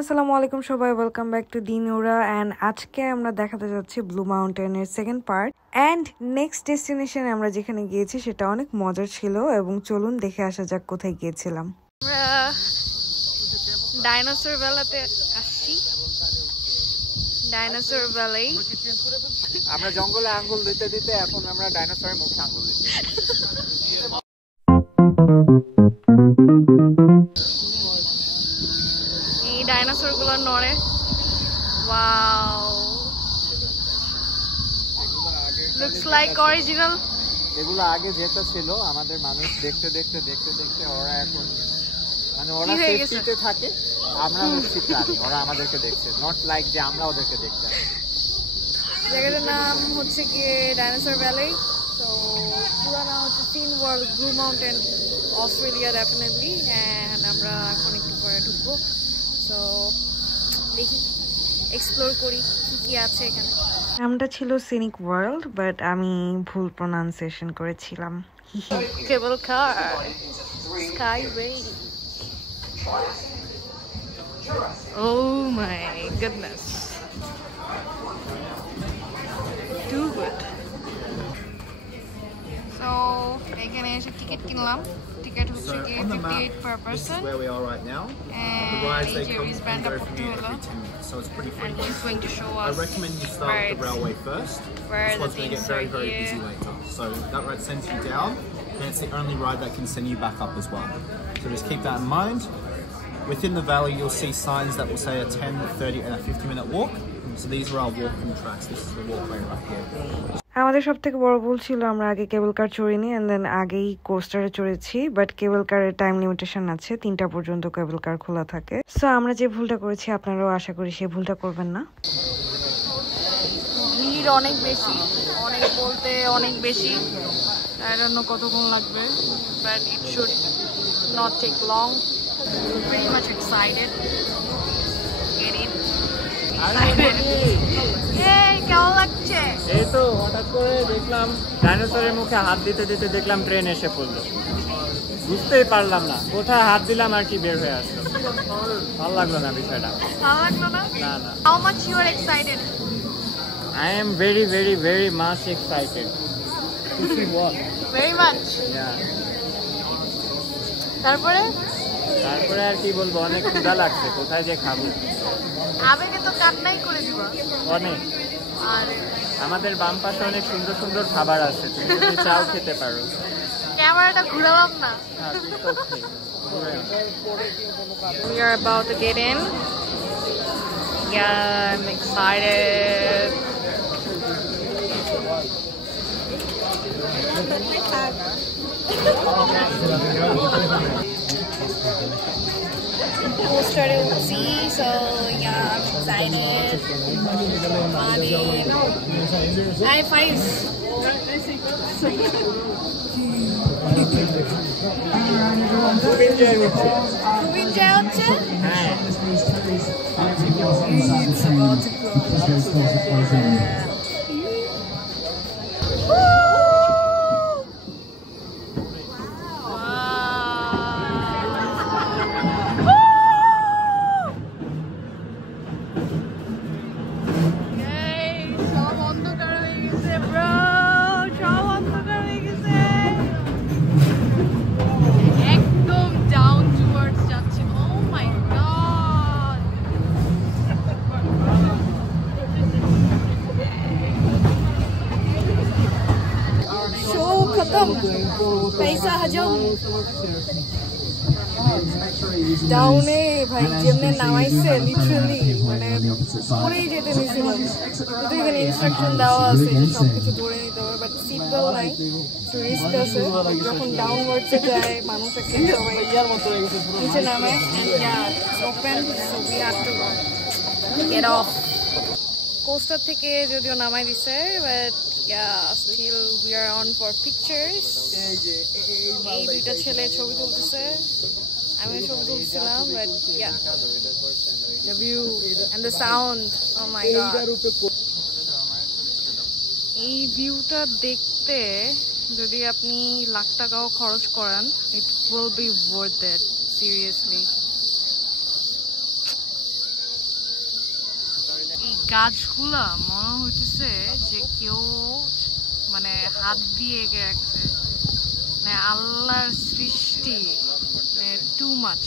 আসসালামু আলাইকুম সবাই, ওয়েলকাম ব্যাক টু দিনুরা। এন্ড আজকে আমরা দেখাতে যাচ্ছি ব্লু মাউন্টেনের সেকেন্ড পার্ট এন্ড নেক্সট ডেস্টিনেশনে আমরা যেখানে গিয়েছি সেটা অনেক মজার ছিল এবং চলুন দেখে আসা যাক কোথায় গিয়েছিলাম। আমরা ডাইনোসর ভ্যালিতে আসছি। ডাইনোসর ভ্যালি আমরা জঙ্গলে আঙ্গুল দিতে দিতে এখন আমরা ডাইনোসরের মুখে আঙ্গুল দিচ্ছি। ডাইনোসর গুলো নড়ে। Wow, looks like original. এগুলো আগে যেটা ছিল আমাদের মানুষ দেখতে দেখতে দেখতে দেখতে ওরা এখন মানে ওরা সেফটিতে থাকে, আমরা হচ্ছি প্রাণী, ওরা আমাদেরকে দেখছে, নট লাইক যে আমরা ওদেরকে দেখতে। জায়গাটার নাম হচ্ছে গিয়ে ডাইনোসর ভ্যালি। তো পুরো নাম হচ্ছে scenic world blue mountain Australia definitely. And আমরা এখন একটু পরে ঢুকবো। তো দেখি এক্সপ্লোর করি কি কি আছে এখানে। নামটা ছিল সিনিক ওয়ার্ল্ড, বাট আমি ভুল প্রোনাউন্সিয়েশন করেছিলাম। কেবল কার skyway. Oh my goodness, too good. So এখানে এসে টিকিট কিনলাম। টিকিট হচ্ছে কি 58 per person. Where we are right now. And the rides they here come is and Brenda go from here Portuela. every 10 minutes, so it's pretty And frequent. he's going to show us. I recommend you start with the railway first. Where this the one's going to things get very, are very here. busy later. So that ride sends you down, and it's the only ride that can send you back up as well. So just keep that in mind. Within the valley, you'll see signs that will say a 10, 30, and a 50-minute walk. So these are our walking tracks. This is the walkway right here. আমাদের সব থেকে বড় ভুল ছিল আমরা আগে কেবল কার চড়িনি and then আগেই কোস্টারে চড়েছি। But কেবল কারের টাইম লিমিটেশন আছে, 3টা পর্যন্ত কেবল কার খোলা থাকে। সো আমরা যে ভুলটা করেছি আপনারাও আশা করি সেই ভুলটা করবেন না। ভিড় অনেক বেশি, অনেক বলতে অনেক বেশি। I don't know কতক্ষণ লাগবে, but it should not take long. Pretty much excited. Get in. কেমন লাগছে? এই তো হঠাৎ করে দেখলাম ডাইনোসরের মুখে হাত দিতে দিতে দেখলাম ট্রেন এসে পড়লো। বুঝতেই পারলাম না কোথায় হাত দিলাম আর কি বের হয়ে আসলো। ভালো লাগলো না বিষয়টা। ভালো লাগলো না? না না। How much you are excited? I am very very very much excited. To see what? Very much. Yeah. তারপরে আর কি বলবো, অনেক ক্ষুধা লাগছে, কোথায় যে খাবো। আবেগে তো কান্নাই করে দিবা। অনেক। আর আমাদের বাম পাশে অনেক সুন্দর সুন্দর খাবার আছে, তুমি যদি চাও খেতে পারো। ক্যামেরাটা ঘুরালাম না। হ্যাঁ, it's okay. We are about to get in. Yeah, I'm excited. Poster to see, so yeah, I'm excited. Funny. High fives. Kuvinja হচ্ছে? হ্যাঁ। It's about to go. पैसा हजम। ডাউনে ভাই যেমনে নামাইছে লিটারালি মানে পরেই যেতে নিয়েছিলাম। কিন্তু এখানে ইনস্ট্রাকশন দেওয়া আছে যে সবকিছু ধরে নিতে হবে, বাট সিট বেল্ট নাই, রিস্ক আছে। যখন ডাউনওয়ার্ডসে যায় মানুষ একদম সবাই নিচে নামে, and open, so we have to get off. Coaster থেকে যদিও নামাই দিছে, but still we are on for pictures. এই দুইটা ছেলে ছবি তুলতেছে, আমি ছবি তুলছিলাম, বাট the view and the sound, oh my god, এই ভিউটা দেখতে যদি আপনি লাখ টাকাও খরচ করেন, it will be worth it, seriously. এই গাছগুলা মনে হইতেছে যে কেউ মানে হাত দিয়ে এঁকে রাখছে, মানে আল্লাহর সৃষ্টি, টু মাচ।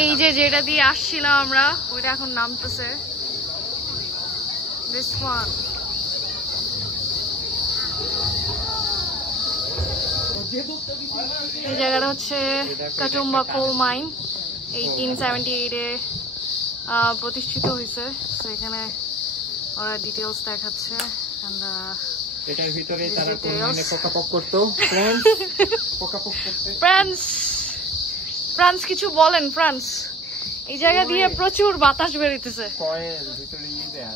এই যে যেটা দিয়ে আসছিলাম আমরা, ওইটা এখন নামতেছে। This one. এই জায়গাটা হচ্ছে কাটুম্বা কোল মাইন, 1878-এ প্রতিষ্ঠিত হয়েছে। তো এখানে ওরা ডিটেলস দেখাচ্ছে। এটার ভিতরে তারা কোল মাইনে পোকাপোক করতো। ফ্রান্স কিছু বলেন ফ্রান্স। এই জায়গা দিয়ে প্রচুর বাতাস বেরিতেছে। কয়েল ভিতরে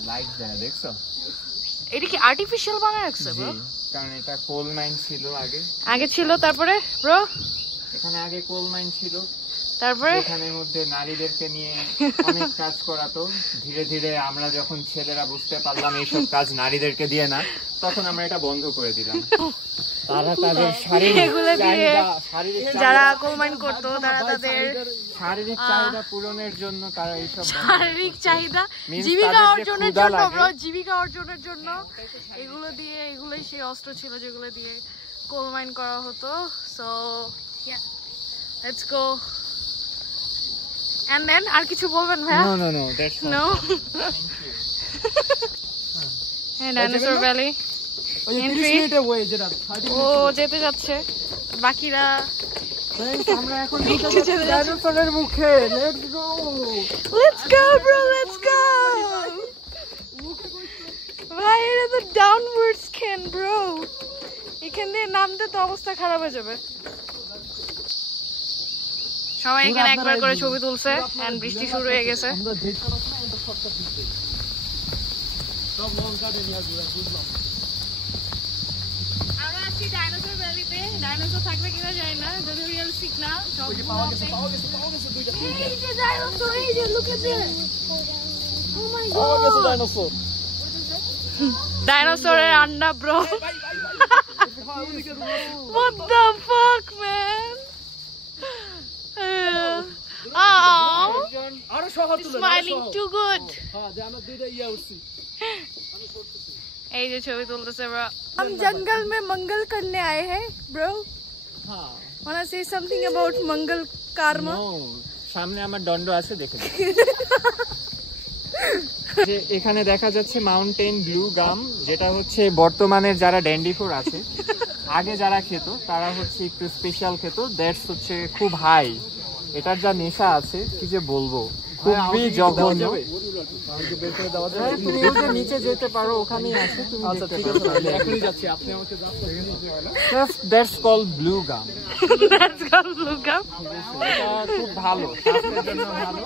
লাইট দেয়, দেখছো? এটা কি আর্টিফিশিয়াল বানায় রাখছে ব্রো? কারণ এটা কোল মাইন ছিল আগে ছিল। তারপরে ব্রো এখানে আগে কোল মাইন ছিল, তারপরে এখানের মধ্যে নারীদেরকে নিয়ে অনেক কাজ করাতো। ধীরে ধীরে আমরা যখন ছেলেরা বুঝতে পারলাম এইসব কাজ নারীদেরকে দিয়ে না, তখন আমরা এটা বন্ধ করে দিলাম। তারা তাদের যারা কোল মাইন করতো তারা তাদের শারীরিক চাহিদা পূরণের জন্য তারা এইসব শারীরিক চাহিদা, জীবিকা অর্জনের জন্য ব্রো, জীবিকা অর্জনের জন্য এগুলোই সেই অস্ত্র ছিল যেগুলো দিয়ে কোল মাইন করা হতো। So let's go. And then আর কিছু বলবেন ভাইয়া? No, that's no. হ্যাঁ, ডাইনোসর ভ্যালি এন্ট্রি। ও যেতে যাচ্ছে, বাকিরা আমরা এখন ডাইনোসরের মুখে। Let's go bro, let's go. ভাই এটা তো ডাউনওয়ার্ড স্ক্যান ব্রো, এখান দিয়ে নামতে তো অবস্থা খারাপ হয়ে যাবে। সবাই এখানে একবার করে ছবি তুলছে, এন্ড বৃষ্টি শুরু হয়ে গেছে। আমরা আছি ডাইনোসর ভ্যালিতে। ডাইনোসর থাকবে কিনা জানি না, যদি রিয়েলিস্টিক না। ডাইনোসরের আন্ডা bro. What the fuck man? Smiling too good. এই যে ছবি তুলতেছে bro. हम जंगल में मंगल करने आए हैं bro. Wanna say something about Mangal karma? সামনে আমার দণ্ড আছে, দেখে যে এখানে দেখা যাচ্ছে মাউন্টেন ব্লু গাম, যেটা হচ্ছে বর্তমানের যারা ড্যান্ডিফোর আছে, আগে যারা খেত তারা হচ্ছে একটু স্পেশাল খেত। দ্যাটস হচ্ছে খুব হাই, এটার যা নেশা আছে কি যে বলবো, খুবই জঘন্য। তুমি নিচে যেতে পারো, ওখানেই আছে, তুমি এখনই যাচ্ছি, আপনি আমাকে that's called blue gum. That's called blue gum. খুব ভালো, স্বাস্থ্যের জন্য ভালো।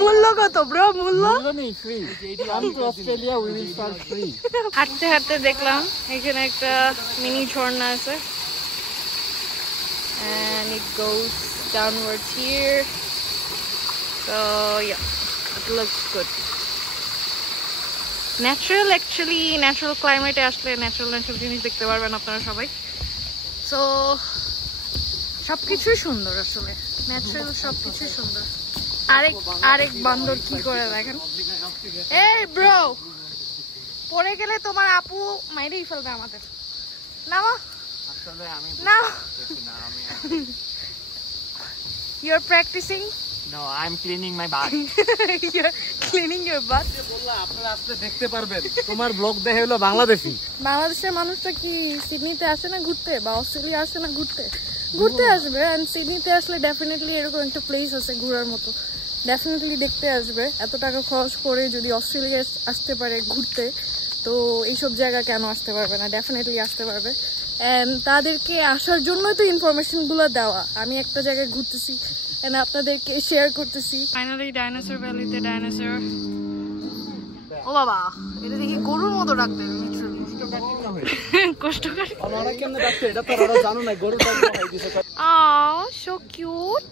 মূল্য কত ব্রো? মূল্য নেই, free. Come to Australia, we will serve free. হাঁটতে হাঁটতে দেখলাম এখানে একটা মিনি ঝর্ণা আছে, and it goes downwards here, so yeah, it looks good. Natural, actually natural ক্লাইমেটে আসলে ন্যাচারাল জিনিস দেখতে পারবেন আপনারা সবাই। সো সবকিছুই সুন্দর, আসলে ন্যাচারাল সবকিছুই সুন্দর। আরেক বান্দর কি করে দেখেন। এই ব্রো, পড়ে গেলে তোমার আপু মাইরেই ফেলবে আমাদের। নামো নাও। You're practicing? No, I'm cleaning my butt. You're cleaning your butt? আপনারা আসলে দেখতে পারবেন, তোমার ব্লগ দেখে হলো বাংলাদেশি। বাংলাদেশের মানুষটা কি সিডনিতে আসে না ঘুরতে, বা অস্ট্রেলিয়া আসে না ঘুরতে? ঘুরতে আসবে। অ্যান্ড সিডনিতে আসলে ডেফিনেটলি এরকম একটা প্লেস আছে ঘোরার মতো, ডেফিনেটলি দেখতে আসবে। এত টাকা খরচ করে যদি অস্ট্রেলিয়া আসতে পারে ঘুরতে, তো এইসব জায়গা কেন আসতে পারবে না? ডেফিনেটলি আসতে পারবে। অ্যান্ড তাদেরকে আসার জন্যই তো ইনফরমেশনগুলো দেওয়া। আমি একটা জায়গায় ঘুরতেছি এন্ড আপনাদেরকে শেয়ার করতেছি। ফাইনালি ডাইনোসর ভ্যালিতে ডাইনোসর। ও বাবা, এটা দেখি গরুর মতো ডাকতে, কষ্টকারী। ওরা কেমনে ডাকতে এটা তো ওরা জানো না, গরু ডাক খাই দিছে। আহ, সো কিউট।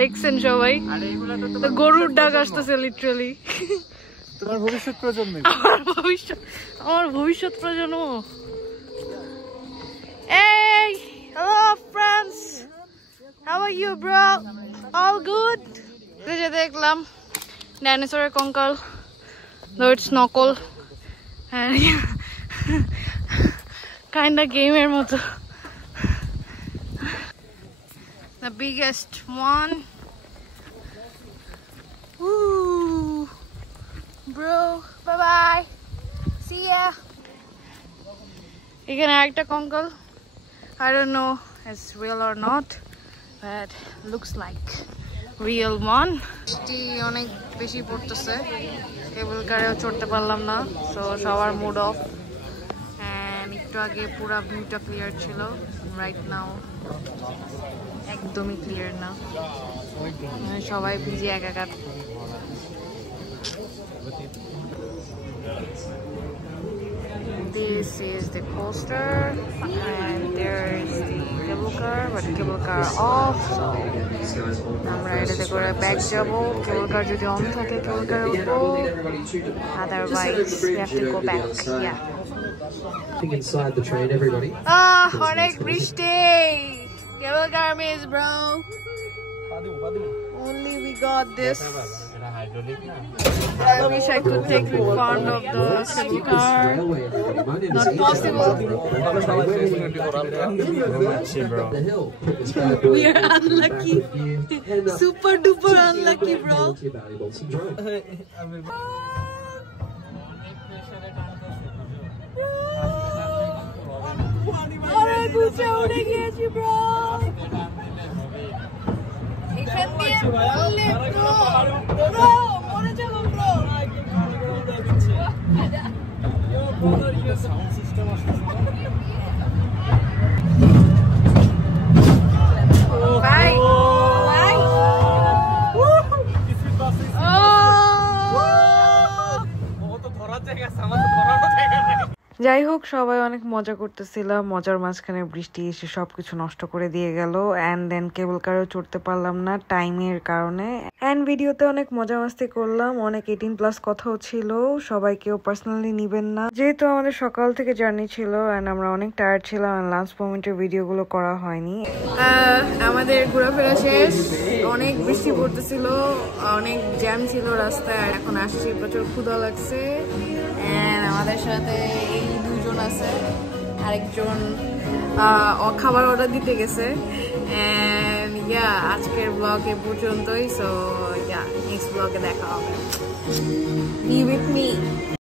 দেখছেন সবাই, গরুর ডাক আসতেছে লিটারালি। তোমার ভবিষ্যৎ প্রজন্ম, আমার ভবিষ্যৎ প্রজন্ম। Hey, hello friends. How are you, bro? All good? যে দেখলাম ডাইনোসরের কঙ্কাল, its knuckle, and kinda গেমের মতো। The biggest one. Woo, bro. Bye bye. See ya. এখানে আরেকটা কঙ্কাল। I don't know if it's real or not, but looks like real one. বৃষ্টি অনেক বেশি পড়তেছে, কেবল কারেও চড়তে পারলাম না, সো সবার মুড অফ। এন্ড একটু আগে পুরো ভিউটা ক্লিয়ার ছিল, রাইট নাও একদমই ক্লিয়ার না, সবাই ভিজে একাকার। This is the coaster and there is the cable car, but cable car off, so আমরা এটাতে করে ব্যাক যাবো। cable car যদি অন থাকে cable car উঠবো, otherwise we have to go back. Yeah. Inside the train, everybody. অনেক বৃষ্টি, cable car miss, bro. Only we got this. I wish I could take fond of the cable car. Not possible. We are unlucky. Super duper unlucky, bro. অনেক উঁচে উঠে গিয়েছি, bro. এখান দিয়ে বললে bro, মরে যাবো bro. সাউন্ড সিস্টেম আসছে। Bye. Bye. যাই হোক, সবাই অনেক মজা করতেছিলাম। মজার মাঝখানে বৃষ্টি এসে সবকিছু নষ্ট করে দিয়ে গেল। অ্যান্ড দেন কেবল কারেও চড়তে পারলাম না টাইমের কারণে। অ্যান্ড ভিডিওতে অনেক মজা মাস্তি করলাম, অনেক 18+ কথাও ছিল। সবাই কেউ পার্সোনালি নিবেন না, যেহেতু আমাদের সকাল থেকে জার্নি ছিল অ্যান্ড আমরা অনেক টায়ার্ড ছিলাম। লাঞ্চ মোমেন্টের ভিডিওগুলো করা হয়নি। আমাদের ঘোরাফেরা শেষ, অনেক বৃষ্টি পড়তেছিল, অনেক জ্যাম ছিল রাস্তায়। এখন আসছি, প্রচুর ক্ষুধা লাগছে। আমাদের সাথে এই দুজন আছে, আরেকজন খাবার অর্ডার দিতে গেছে। আজকের ব্লগ এ পর্যন্তই। সো নেক্সট ব্লগে দেখা হবে। Be with me.